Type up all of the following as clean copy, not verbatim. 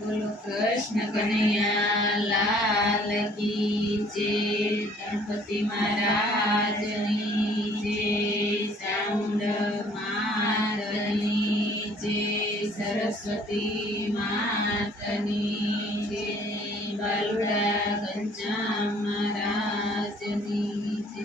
બોલો કૃષ્ણ કનૈયા લાલ કી જય, ગણપતિ મહારાજની જય, ચામુંડ માતની જય, સરસ્વતી માતની જય, બાલુડા ઘનશ્યામ મહારાજની જય.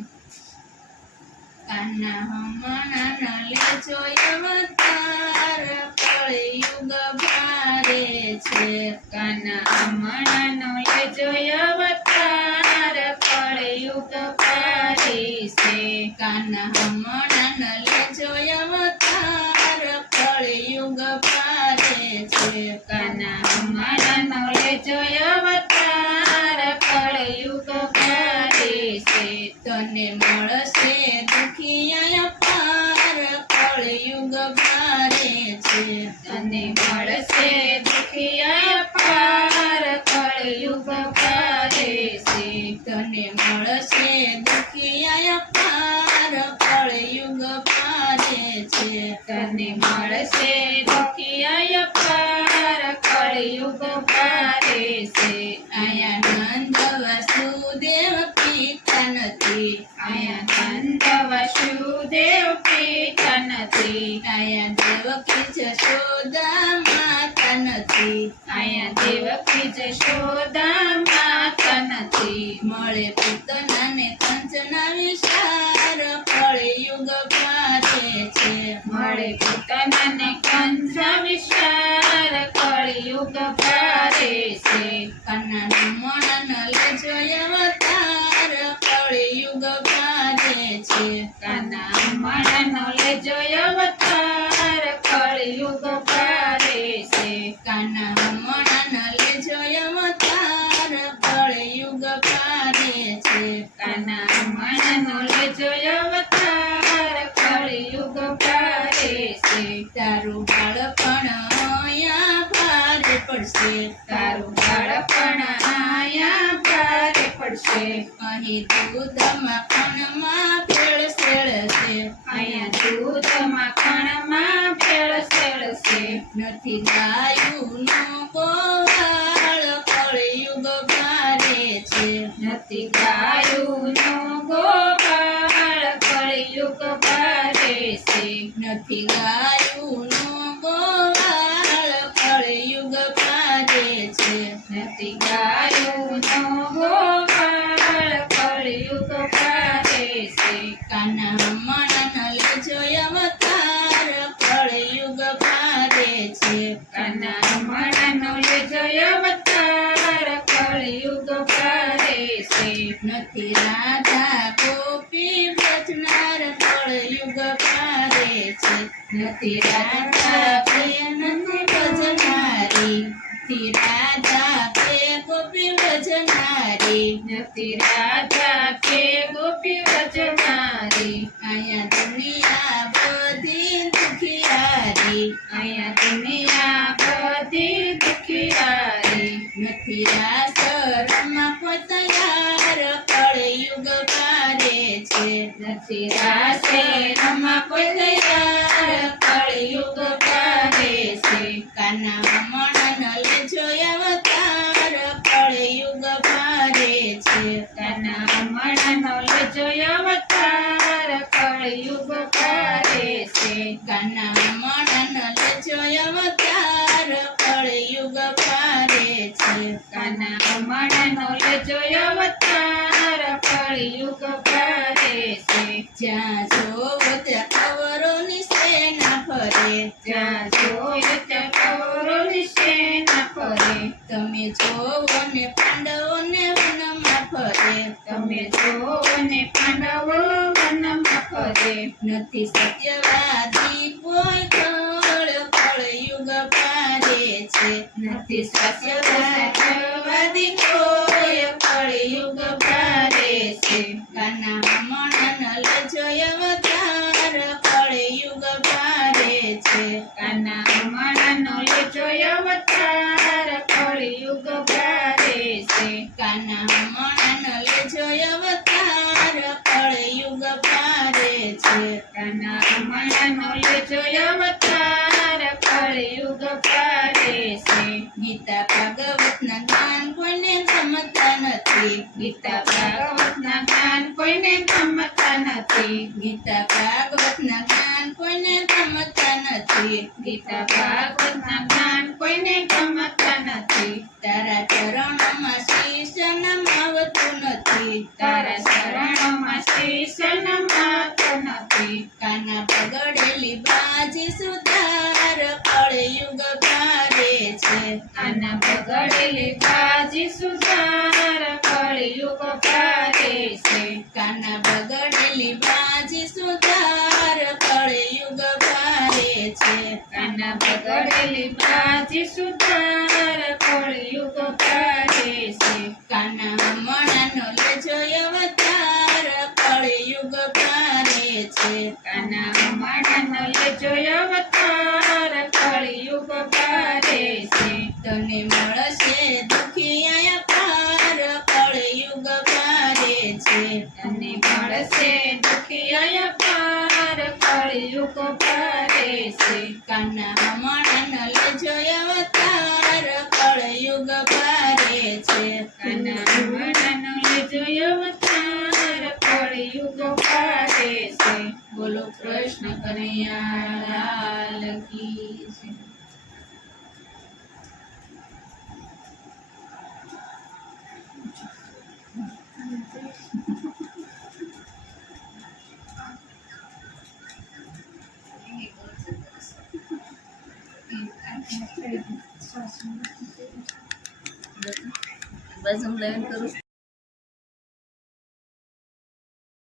કાના હમણાં લેજો અવતાર, કળિયુગ ભારે છે. કાના હમણાં લેજો અવતાર, કળિયુગ ભારે છે. કાના હમણાં લેજો અવતાર, કળિયુગ ભારે છે. કાના હમણાં લેજો અવતાર, કળિયુગ ભારે છે. તને મળશે દુખિયા પાર, કળિયુગ ભારે છે. તને મળશે દુખિયા પાર, કળિયુગ ભારે છે. તને મળશે દુખિયા પાર, કળિયુગ ભારે છે. તને મળશે દુખિયા પાર, કળિયુગ ભારે છે. આયા નંદ વસુદેવ પિતા નથી, આયા નંદ વસુદેવ પિતા નથી. આયા દેવકી જશોદા માતા નથી, આયા દેવકી જશોદા માતા નથી. મળે પૂતનાને કંચના વિશાર, કળિયુગ ભારે છે. મળે પૂતનાને કંચના વિશાર, કળિયુગ ભારે છે. કાના હમણાં લેજો અવતાર, કળિયુગ ભારે છે. કાના હમણાં લેજો અવતાર, કળિયુગ ભારે છે. કાના હમણાં લેજો અવતાર, કળિયુગ ભારે છે. કાના હમણાં લેજો અવતાર, કળિયુગ ભારે છે. તારું બાળપણ આયા ભારે પડશે, તારું બાળપણ આયા ભારે પડશે. અહીં દૂધ માખણમાં ભેળસેળ છે, અહીંયા દૂધ માખણમાં ભેળસેળ છે. નથી ગાયુંનો ગોવાળ, કળિયુગ ભારે છે. નથી ગાયુંનો ગોવાળ, કળિયુગ ભારે છે. નથી ગાયુંનો ગોવાળ, કળિયુગ ભારે છે. નથી ગાયુંનો ગોવાળ, કળિયુગ ભારે છે. કાના હમણાં લેજો અવતાર, કળિયુગ ભારે છે. કાના હમણાં લેજો અવતાર, કળિયુગ ભારે છે. નથી રાધા ગોપી ભજનાર, કળિયુગ ભારે છે. નથી રાધા પ્રેમ નથી ભજનારી, નથી રાધા કે ગોપી ભજનારી. નથી રાધા કે ગોપી ભજનારી. આયા દુનિયા બધી દુખિયારી, આયા દુનિયા બધી દુખિયારી. નથી રાસરમાં કોઈ તૈયાર, કળિયુગ ભારે છે. નથી રાસરમાં કોઈ તૈયાર, કળિયુગ ભારે છે. કાના હમણાં લેજો અવતાર, કળિયુગ ભારે છે. કાના હમણાં લેજો અવતાર, કળિયુગ ભારે છે. કાના હમણાં લેજો અવતાર, કળિયુગ ભારે છે. કાના હમણાં લેજો અવતાર, કળિયુગ ભારે છે. જ્યાં જોવો ત્યાં કૌરવોની સેના ફરે, જ્યાં જોવો ત્યાં કૌરવોની સેના ફરે. તમે જોવો ને પાંડવોને વનમાં ફરે, તમે જોવો ને પાંડવો વનમાં ફરે. નથી સત્યવાદી કોઈ કળ, કળિયુગ ભારે છે. નથી સત્યવાદી કોઈ, કળિયુગ ભારે છે. કાના હમણાં લેજો અવતાર, કળિયુગ ભારે છે. કાના હમણાં લેજો અવતાર, કળિયુગ ભારે છે. કાના હમણાં લેજો અવતાર, કળિયુગ ભારે છે. કાના હમણાં લેજો અવતાર, કળિયુગ ભારે છે. ગીત ગીતા ભાગવતના જ્ઞાન કોઈને ગમતા નથી. ગીતા ભાગવતના જ્ઞાન કોઈને ગમતા નથી. ગીતા ભાગવતના જ્ઞાન કોઈને ગમતા નથી. ગીતા ભાગવતના જ્ઞાન કોઈને ગમતા નથી. તારા ચરણોમાં શીશ નમાવતું નથી. તારા ચરણોમાં શીશ નમાવતું નથી. કાના બગડેલી બાજી સુધાર કળયુગ ભારે છે. કાના બગડેલી બાજી સુધાર કળયુગ ભારે છે. કાના બગડેલી બાજી સુધાર કળયુગ ભારે છે. કાના બગડેલી બાજી સુધાર કળયુગ ભારે છે. કાના હમણાંનો લેજો અવતાર કળયુગ ભારે છે. કાના હમણાંનો લેજો અવતાર કળયુગ ભારે છે. તને મળશે દુખિયા પાર કળયુગ ભારે છે. તને મળશે દુખિયા પાર કળયુગ ભારે છે. કાના હમણાંનો લેજો અવતાર કળયુગ ભારે છે. કાના હમણાંનો લેજો અવતાર કળયુગ ભારે છે. બોલો કૃષ્ણ કનૈયા લાલ કી જય. બસ હું લઈને કરું.